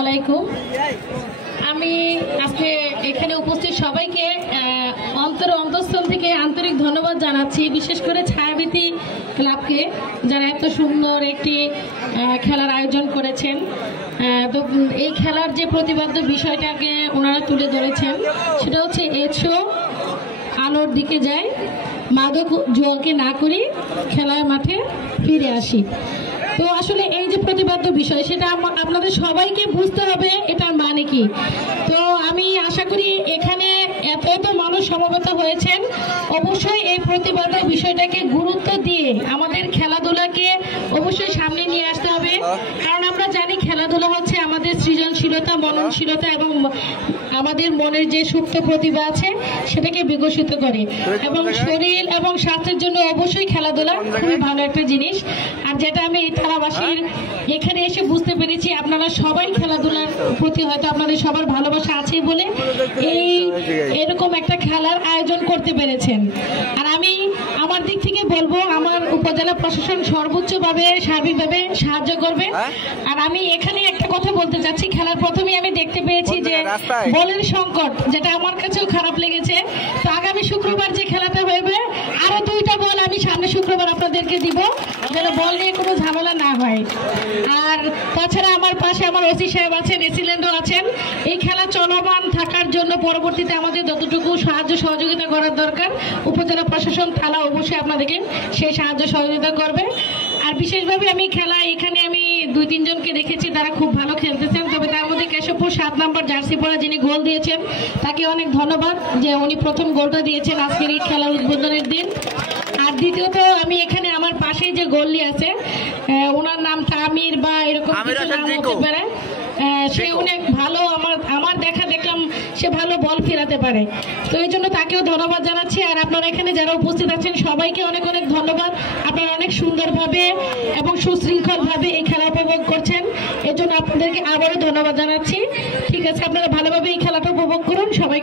আলাইকুম। আমি আজকে এখানে উপস্থিত সবাইকে অন্তঃস্থল থেকে আন্তরিক ধন্যবাদ জানাচ্ছি, বিশেষ করে ছায়াবীথি ক্লাবকে, যারা এত সুন্দর একটি খেলার আয়োজন করেছেন। তো এই খেলার যে প্রতিবাদ্য বিষয়টাকে ওনারা তুলে ধরেছেন সেটা হচ্ছে এসো আলোর দিকে যাই, মাদক জোয়াকে না করি, খেলার মাঠে ফিরে আসি। তো আসলে এই যে প্রতিবাদ্য বিষয় সেটা আপনাদের সবাইকে বুঝতে হবে এটার মানে কি। তো আমি আশা করি এখানে এত মানুষ সমবেত হয়েছেন, অবশ্যই এই প্রতিবাদ্য বিষয়টাকে গুরুত্ব দিয়ে আমাদের খেলাধুলাকে অবশ্যই সামনে নিয়ে আসতে হবে। কারণ আমরা জানি খেলাধুলা হচ্ছে আমাদের সৃজনশীলতা, মননশীলতা এবং আমাদের মনের যে সুপ্ত প্রতিভা আছে সেটাকে বিকশিত করে, এবং শরীর এবং স্বাস্থ্যের জন্য অবশ্যই খেলাধুলা খুবই ভালো একটা জিনিস। আর যেটা আমি থানাবাসীর এখানে এসে বুঝতে পেরেছি, আপনারা সবাই খেলাধুলার প্রতি হয়তো আপনাদের সবার ভালোবাসা আছে বলে এরকম একটা খেলার আয়োজন করতে পেরেছেন। আর আমি আমার দিক থেকে বলবো, আমার উপজেলা প্রশাসন সর্বোচ্চভাবে সার্বিকভাবে সাহায্য করবে। আর আমি এখানে একটা কথা বলতে চাচ্ছি, খেলার প্রথমেই আমি দেখতে পেয়েছি যে বলের সংকট, যেটা আমার কাছেও খারাপ লেগেছে। তো আগামী শুক্রবার যে খেলাটা হবে, আরো 2টা বল আমি সামনে শুক্রবার আপনাদেরকে দিব, যেন বল নিয়ে কোনো ঝামেলা না হয়। আর তাছাড়া আমার পাশে আমার ওসি সাহেব আছেন, এসিল্যান্ডও আছেন। এই খেলা চলমান থাকার জন্য পরবর্তীতে আমাদের যতটুকু সাহায্য সহযোগিতা করার দরকার, উপজেলা প্রশাসন থানা অবশ্যই আপনাদেরকে সেই সাহায্য সহযোগিতা করবে। আর বিশেষভাবে আমি খেলা এখানে আমি 2-3 জনকে দেখেছি, তারা খুব ভালো খেলতেছেন। তবে তার মধ্যে কেশবপুর 7 নম্বর জার্সি পরা যিনি গোল দিয়েছেন, তাকে অনেক ধন্যবাদ যে উনি প্রথম গোলটা দিয়েছেন আজকের এই খেলার উদ্বোধনের দিন। আর দ্বিতীয়ত আমি এখানে আমার পাশে যে গোললি আছে, ওনার নাম তামির বা এরকম কিছু নাম হতে পারে, সে অনেক ভালো, আমার দেখলাম সে ভালো বল ফেরাতে পারে। তো এই জন্য তাকেও ধন্যবাদ জানাচ্ছি। আর আপনারা এখানে যারা উপস্থিত আছেন সবাইকে অনেক অনেক ধন্যবাদ। আপনারা অনেক সুন্দরভাবে এবং সুশৃঙ্খলভাবে এই খেলা উপভোগ করছেন, এর জন্য আপনাদেরকে আবারও ধন্যবাদ জানাচ্ছি। ঠিক আছে, আপনারা ভালোভাবে এই খেলাটা উপভোগ করুন। সবাই